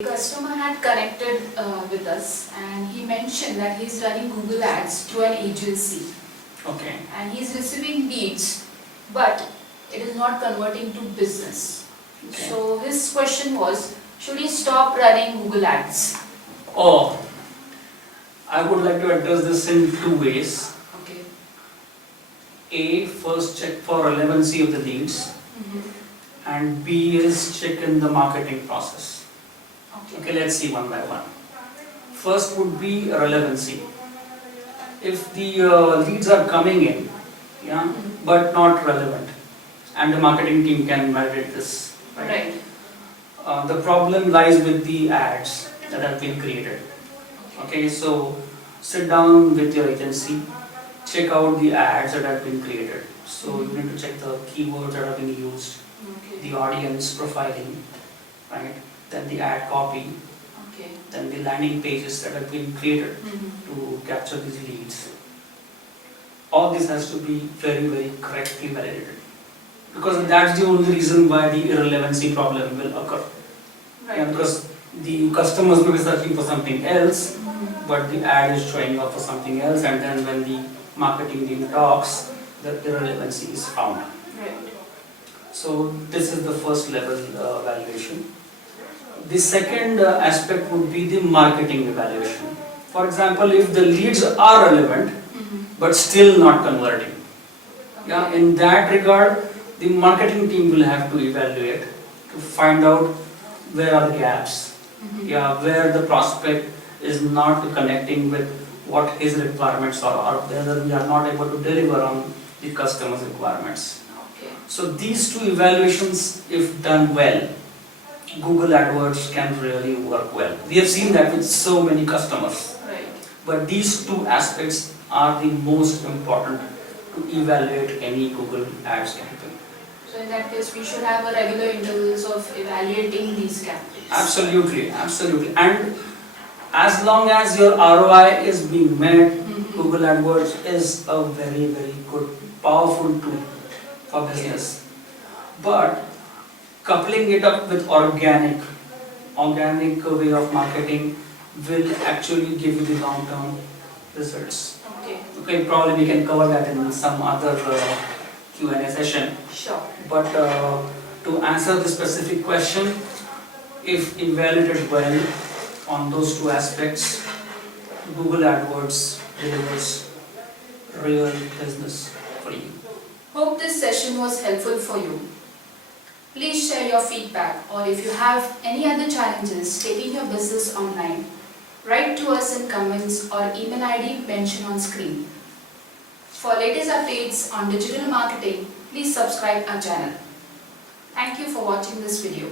A customer had connected with us and he mentioned that he's running Google Ads through an agency. Okay. And he's receiving leads, but it is not converting to business. Okay. So his question was, should he stop running Google Ads? Oh, I would like to address this in two ways. Okay. A, first check for relevancy of the leads, and B is check in the marketing process. Okay, let's see one by one. First would be relevancy. If the leads are coming in, yeah, but not relevant, and the marketing team can validate this, Right. The problem lies with the ads that have been created. Okay, so sit down with your agency, check out the ads that have been created. So you need to check the keywords that are being used, Okay. the audience profiling, right? Then the ad copy, Okay. then the landing pages that have been created Mhm. to capture these leads. All this has to be very, very correctly validated. Because that's the only reason why the irrelevancy problem will occur. Right. Yeah, because the customers may be searching for something else, Mhm. but the ad is showing up for something else, and then when the marketing team talks, the irrelevancy is found. Right. So this is the first level evaluation. The second aspect would be the marketing evaluation. For example, if the leads are relevant Mhm. but still not converting, yeah, Okay. in that regard, the marketing team will have to evaluate to find out where are the gaps, Mhm. yeah, where the prospect is not connecting with what his requirements are, or whether we are not able to deliver on the customer's requirements. Okay. So these two evaluations, if done well, Google AdWords can really work well. We have seen that with so many customers. Right. But these two aspects are the most important to evaluate any Google Ads campaign. So in that case, we should have a regular intervals of evaluating these campaigns. Absolutely, absolutely. And as long as your ROI is being met, Mhm. Google AdWords is a very, very good, powerful tool for business. But coupling it up with organic way of marketing will actually give you the long-term results. Okay. Okay, probably we can cover that in some other Q&A session. Sure. But to answer the specific question, if evaluated well on those two aspects, Google AdWords delivers real business for you. Hope this session was helpful for you. Please share your feedback, or if you have any other challenges taking your business online, write to us in comments or email ID mentioned on screen. For latest updates on digital marketing, please subscribe our channel. Thank you for watching this video.